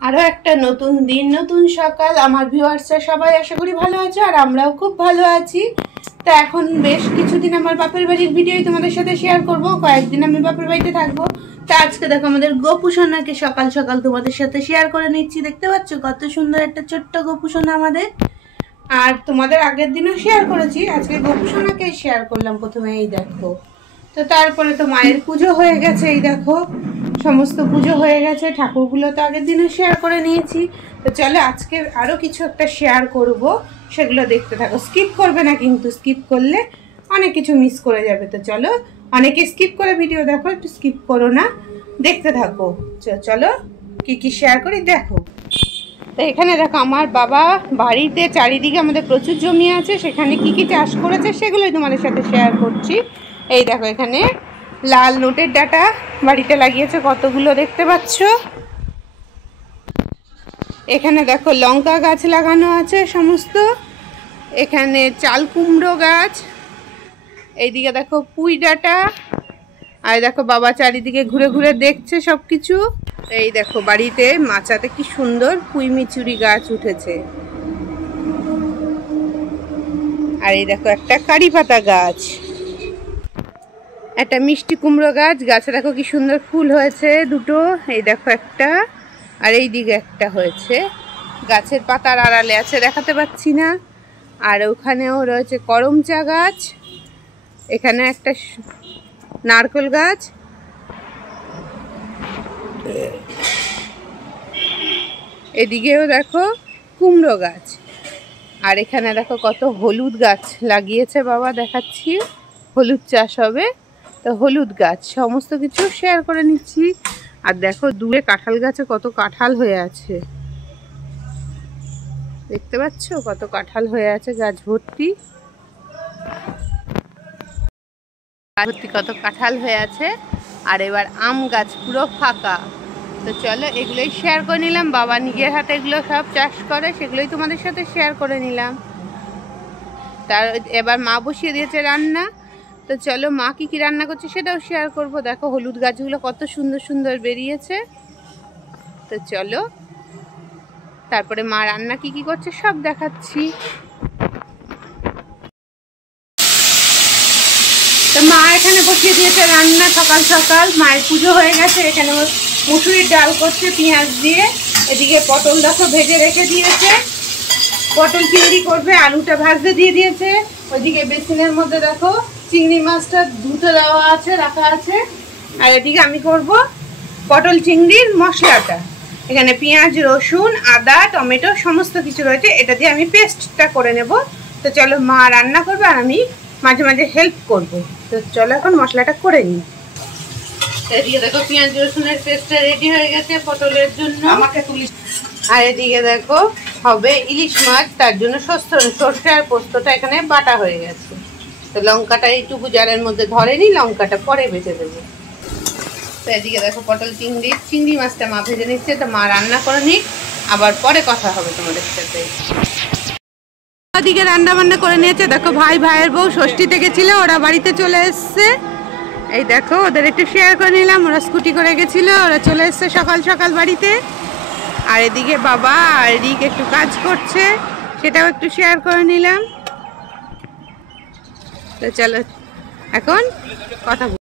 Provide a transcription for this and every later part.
আরো একটা নতুন দিন, নতুন সকাল। আমার ভিউয়ার্সরা সবাই আশা করি ভালো আছে, আর আমরাও খুব ভালো আছি। তা এখন বেশ কিছুদিন আমার বাপের বাড়ির ভিডিওই তোমাদের সাথে শেয়ার করব। কয়েকদিন আমি বাপের বাড়িতে থাকবো। তা আজকে দেখো আমাদের গোপুসোনাকে সকাল সকাল তোমাদের সাথে শেয়ার করে নিচ্ছি। দেখতে পাচ্ছ কত সুন্দর একটা ছোট্ট গোপুসোনা আমাদের। আর তোমাদের আগের দিনও শেয়ার করেছি, আজকে গোপুসোনাকেই শেয়ার করলাম প্রথমে। এই দেখো, তো তারপরে তো মায়ের পুজো হয়ে গেছে। এই দেখো সমস্ত পুজো হয়ে গেছে, ঠাকুরগুলো তো আগের দিনে শেয়ার করে নিয়েছি। তো চলো আজকে আরো কিছু একটা শেয়ার করব, সেগুলো দেখতে থাকো। স্কিপ করবে না কিন্তু, স্কিপ করলে অনেক কিছু মিস করে যাবে। তো চলো, অনেকে স্কিপ করে ভিডিও দেখো, একটু স্কিপ করো না, দেখতে থাকো। চলো কি কি শেয়ার করি দেখো। তো এখানে দেখো আমার বাবা বাড়িতে চারিদিকে আমাদের প্রচুর জমি আছে, সেখানে কি কি চাষ করেছে সেগুলোই তোমাদের সাথে শেয়ার করছি। এই দেখো এখানে লাল নোটের ডাটা বাড়িতে লাগিয়েছে কতগুলো, দেখতে পাচ্ছ। এখানে দেখো লঙ্কা গাছ লাগানো আছে সমস্ত। এখানে চাল কুমড়ো গাছ। এইদিকে দেখো পুঁই ডাটা। আর দেখো বাবা চারিদিকে ঘুরে ঘুরে দেখছে সব কিছু। এই দেখো বাড়িতে মাচাতে কি সুন্দর পুঁই মিচুরি গাছ উঠেছে। আর এই দেখো একটা কারি পাতা গাছ, একটা মিষ্টি কুমড়ো গাছ। গাছে দেখো কি সুন্দর ফুল হয়েছে দুটো। এই দেখো একটা, আর এই দিকে একটা হয়েছে। গাছের পাতার আড়ালে আছে, দেখাতে পাচ্ছি না। আর ওখানেও রয়েছে করম চা গাছ। এখানে একটা নারকেল গাছ। এদিকেও দেখো কুমড়ো গাছ। আর এখানে দেখো কত হলুদ গাছ লাগিয়েছে বাবা, দেখাচ্ছি। হলুদ চাষ হবে, তো হলুদ গাছ সমস্ত কিছু শেয়ার করে নিচ্ছি। আর দেখো দূরে কাঁঠাল গাছে কত কাঁঠাল হয়ে আছে, দেখতে পাচ্ছ কত কাঁঠাল হয়ে আছে, গাছ ভর্তি ভর্তি কত কাঁঠাল হয়ে আছে। আর এবার আম গাছ পুরো ফাঁকা। তো চলো এগুলোই শেয়ার করে নিলাম। বাবা নিজের হাতে এগুলো সব চাষ করে, সেগুলোই তোমাদের সাথে শেয়ার করে নিলাম। তার এবার মা বসিয়ে দিয়েছে রান্না। তো চলো মা কি কি রান্না করছে সেটাও শেয়ার করব। দেখো হলুদ গাছগুলো কত সুন্দর সুন্দর বেরিয়েছে। তো চলো তারপরে মা রান্না কি কি করছে সব দেখাচ্ছি। তো মা এখানে বসিয়ে দিয়েছে রান্না সকাল সকাল। মায়ের পুজো হয়ে গেছে। এখানে মুসুরির ডাল করছে পেঁয়াজ দিয়ে। এদিকে পটল দেখো ভেজে রেখে দিয়েছে, পটল চিংড়ি করবে, আলুটা ভাজতে দিয়ে দিয়েছে। ওইদিকে বেসিনের মধ্যে দেখো চিংড়ি মাছটা ধুতে দেওয়া আছে, রাখা আছে। আর এদিকে আমি করব পটল চিংড়ির মশলাটা। এখানে পেঁয়াজ, রসুন, আদা, টমেটো সমস্ত কিছু রয়েছে, এটা দিয়ে আমি পেস্টটা করে নেব। তো চলো মা রান্না করবে আর আমি মাঝে মাঝে হেল্প করব। তো চলো এখন মশলাটা করে নিই। এদিকে দেখো পেঁয়াজ রসুনের পেস্টটা রেডি হয়ে গেছে পটলের জন্য। আমাকে তুলি। আর এদিকে দেখো হবে ইলিশ মাছ, তার জন্য সর্ষে আর পোস্তটা এখানে বাটা হয়ে গেছে। তো লঙ্কাটা এইটুকু জারের মধ্যে ধরেনি, লঙ্কাটা পরে বেটে দেবো। তো এদিকে দেখো পটল চিংড়ি মাছটা মা ভেজে নিচ্ছে। তো মা রান্না করে নিক, আবার পরে কথা হবে তোমাদের সাথে। ওদিকে রান্না বান্না করে নিয়েছে। দেখো ভাইয়ের বউ ষষ্ঠীতে গেছিল, ওরা বাড়িতে চলে এসছে। এই দেখো ওদের একটু শেয়ার করে নিলাম। ওরা স্কুটি করে গেছিল, ওরা চলে এসছে সকাল সকাল বাড়িতে। আর এদিকে বাবা আর রিক একটু কাজ করছে, সেটাও একটু শেয়ার করে নিলাম। তো চলো এখন কথা বলি।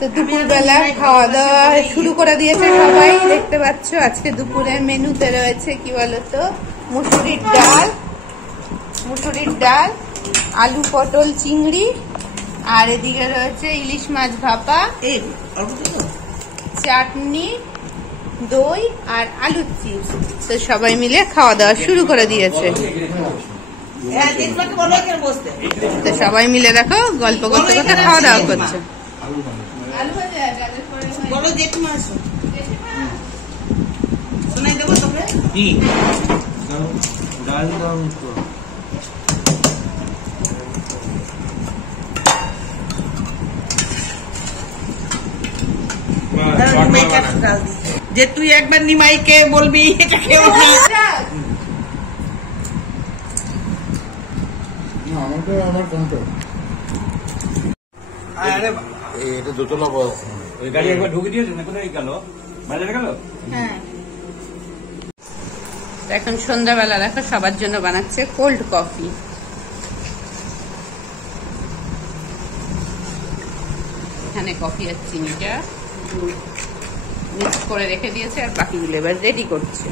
তো দুপুরবেলা খাওয়া দাওয়া শুরু করে দিয়েছে সবাই, দেখতে পাচ্ছ। আজকে দুপুরের মেনুতে রয়েছে কি বলতো, মুসুরির ডাল, আলু পটল চিংড়ি, আর এদিকে রয়েছে ইলিশ মাছ ভাপা, চাটনি, দই আর আলুর চিপস। তো সবাই মিলে খাওয়া দাওয়া শুরু করে দিয়েছে। তো সবাই মিলে দেখো গল্প করতে করতে খাওয়া দাওয়া করছে। যে তুই একবার নিমাইকে বলবি এটা খেও না। এটা দোতলা বস। ওই গাড়ি একবার ঢুকে দিয়েছে না, কোথায় গেল? বাজারে গেল? হ্যাঁ এখন সন্ধ্যাবেলা দেখো সবার জন্য বানাচ্ছে কোল্ড কফি। এখানে কফি আর চিনিটা মিক্স করে রেখে দিয়েছে, আর বাকিগুলো এবার রেডি করছে।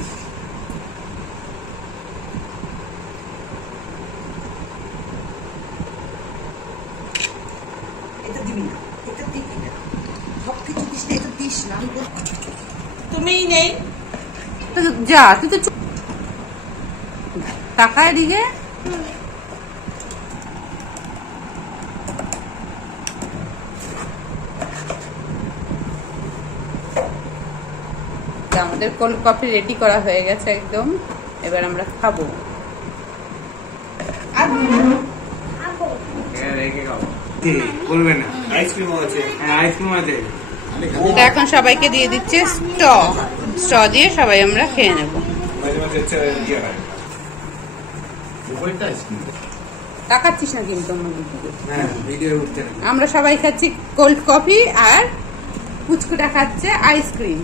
তুমিই নেই যা, তুই তো টাকায় দিকে আমাদের কোল্ড কফি রেডি করা হয়ে গেছে একদম। এবার আমরা খাবো। এখন সবাইকে দিয়ে দিচ্ছে স্ট্র দিয়ে সবাই আমরা খেয়ে নেব। তাকাচ্ছিস না কিন্তু আমরা সবাই খাচ্ছি কোল্ড কফি, আর পুচকুটা খাচ্ছে আইসক্রিম।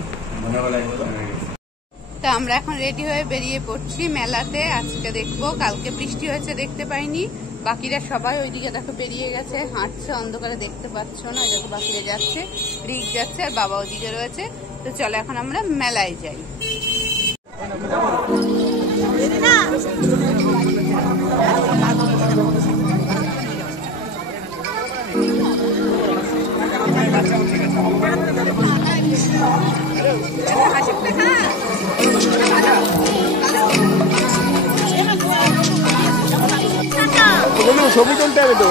তো আমরা এখন রেডি হয়ে বেরিয়ে পড়ছি মেলাতে। আজকে দেখবো, কালকে বৃষ্টি হয়েছে দেখতে পাইনি। বাকিরা সবাই ওইদিকে দেখো বেরিয়ে গেছে, হাঁটছে, অন্ধকারে দেখতে পাচ্ছ না। ওই দেখো বাকিরা যাচ্ছে, রিক যাচ্ছে, আর বাবা ওইদিকে রয়েছে। তো চলো এখন আমরা মেলায় যাই। ছবি তুলতে হবে তো।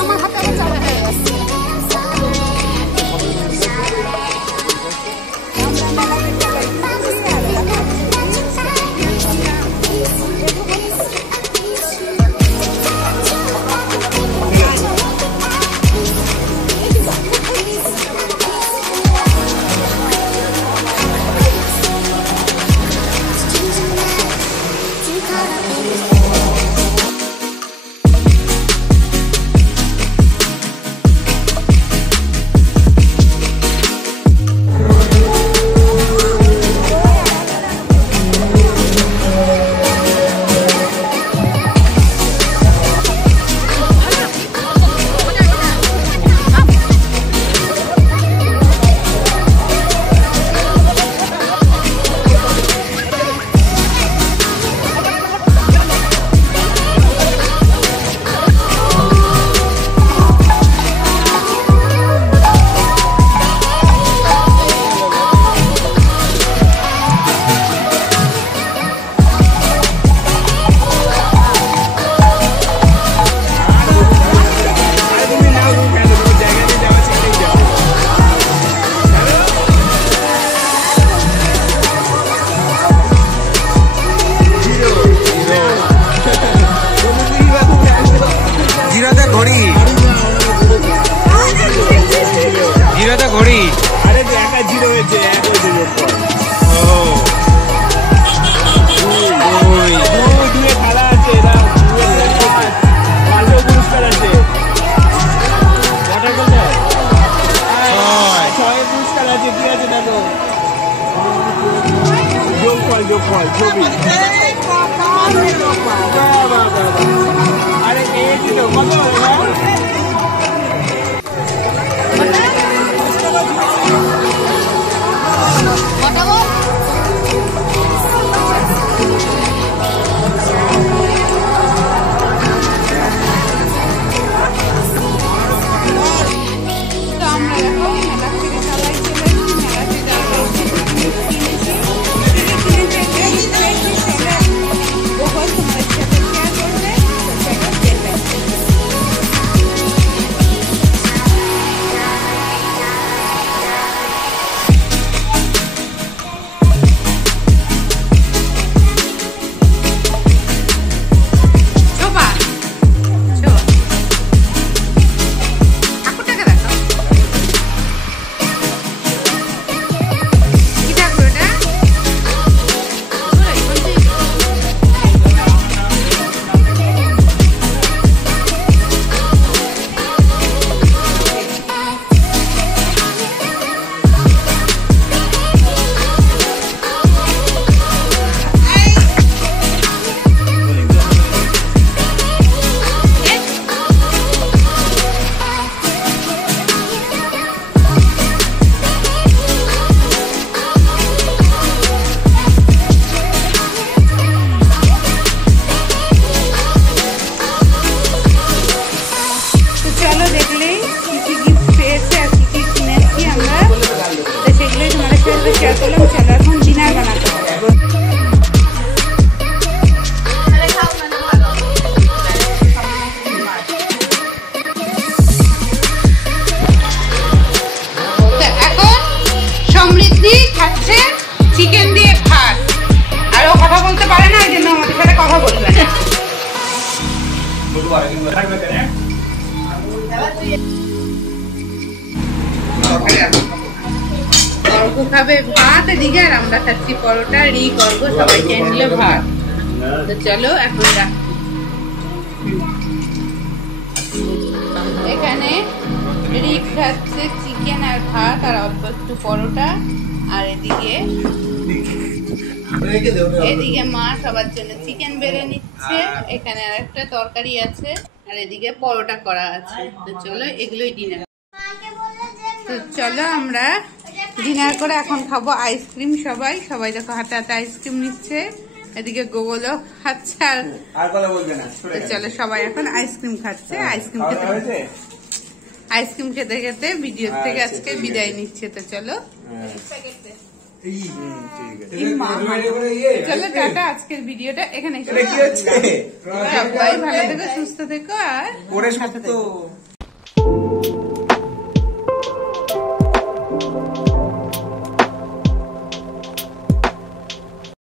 আমার হাতে চাপা হয়ে যাচ্ছে। অর্ঘ খাবে ভাত এদিকে, আর আমরা খাচ্ছি পরোটা। অর্ঘ সবাইকে নিল ভাত। তো চলো এখন রাখি। এখানে খাচ্ছে চিকেন আর ভাত আর অল্প একটু পরোটা। আর এদিকে মা সবার জন্য চিকেন বেড়ে নিচ্ছে। এখানে আর একটা তরকারি আছে, আর এদিকে পরোটা করা আছে। তো চলো এগুলোই ডিনার। তো চলো আমরা ডিনার করে এখন খাবো আইসক্রিম। সবাই দেখো হাতে হাতে আইসক্রিম নিচ্ছে। এদিকে গোগলও খাচ্ছে। আর কথা বলবে না। চলো সবাই এখন আইসক্রিম খাচ্ছে। আইসক্রিম খেতে খেতে ভিডিও থেকে আজকে বিদায় নিচ্ছে। তো চলো চলো টাটা। আজকের ভিডিওটা এখানে সবাই ভালো থেকো, সুস্থ থেকো আর